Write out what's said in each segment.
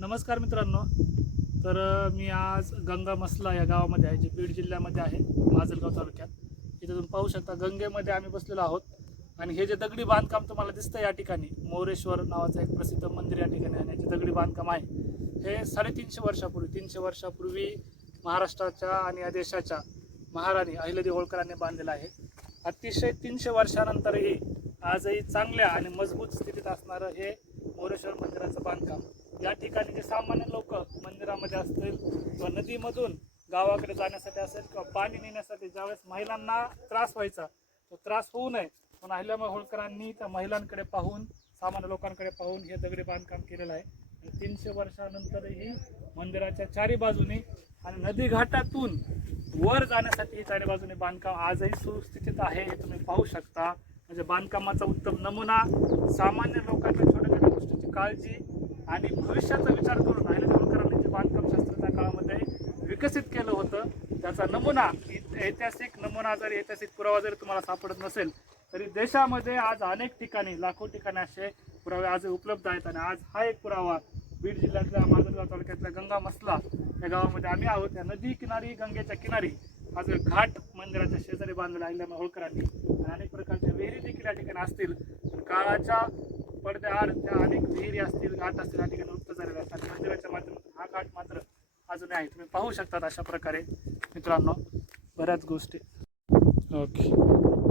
नमस्कार मित्रांनो. तर मी आज गंगा मसला या गावामध्ये आहे जे बीड जिल्ह्यामध्ये आहे माजलगाव तालुक्यात. इथे तुम्ही पाहू शकता गंगेमध्ये आम्ही बसलेलो आहोत. आणि हे जे दगडी बांधकाम तुम्हाला दिसतं या ठिकाणी मोरेश्वर नावाचं एक प्रसिद्ध मंदिर या ठिकाणी आहे आणि जे दगडी बांधकाम आहे. हे साडेतीनशे वर्षापूर्वी तीनशे वर्षापूर्वी महाराष्ट्राच्या आणि या देशाच्या महाराणी अहिल्यादेवी होळकरांनी बांधलेलं आहे. अतिशय तीनशे वर्षानंतरही आजही चांगल्या आणि मजबूत स्थितीत असणारं हे मोरेश्वर मंदिराचं बांधकाम. या ठिकाणी जे सामान्य लोक मंदिरामध्ये असतील किंवा नदीमधून गावाकडे जाण्यासाठी असेल किंवा पाणी नेण्यासाठी ज्यावेळेस महिलांना त्रास व्हायचा तो त्रास होऊ नये. पण अहिल्याबाई होळकरांनी त्या महिलांकडे पाहून सामान्य लोकांकडे पाहून हे दगडी बांधकाम केलेलं आहे. आणि तीनशे वर्षानंतरही मंदिराच्या चारी बाजूने आणि नदी घाटातून वर जाण्यासाठी चारी बाजूने बांधकाम आजही सुस्थितीत आहे हे तुम्ही पाहू शकता. म्हणजे बांधकामाचा उत्तम नमुना सामान्य लोकांच्या छोट्या छोट्या गोष्टीची काळजी आणि भविष्याचा विचार करून अहिल्यादेवी होळकरांनी जे बांधकाम काळामध्ये विकसित केलं होतं त्याचा नमुना ऐतिहासिक नमुना जरी ऐतिहासिक पुरावा जरी तुम्हाला सापडत नसेल तरी देशामध्ये आज अनेक ठिकाणी लाखो ठिकाणी असे पुरावे आज उपलब्ध आहेत. आणि आज हा एक पुरावा बीड जिल्ह्यातल्या माजलगाव तालुक्यातल्या गंगा मसला या गावामध्ये आम्ही आहोत. या नदी किनारी गंगेच्या किनारी हा जो घाट मंदिराच्या शेजारी बांधलेला आहे होळकरांनी. आणि अनेक प्रकारच्या विहिरी देखील या ठिकाणी असतील. काळाच्या पडद्या आड त्या अनेक विहिरी असतील घाट असतील या ठिकाणी लुप्त झालेल्या असतात. आणि मंदिराच्या माध्यमातून हा घाट मात्र अजूनही आहे. तुम्ही पाहू शकतात अशा प्रकारे मित्रांनो बऱ्याच गोष्टी. ओके.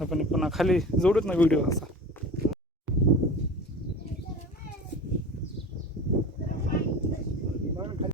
आपण पुन्हा खाली जोडूत ना व्हिडिओ असा.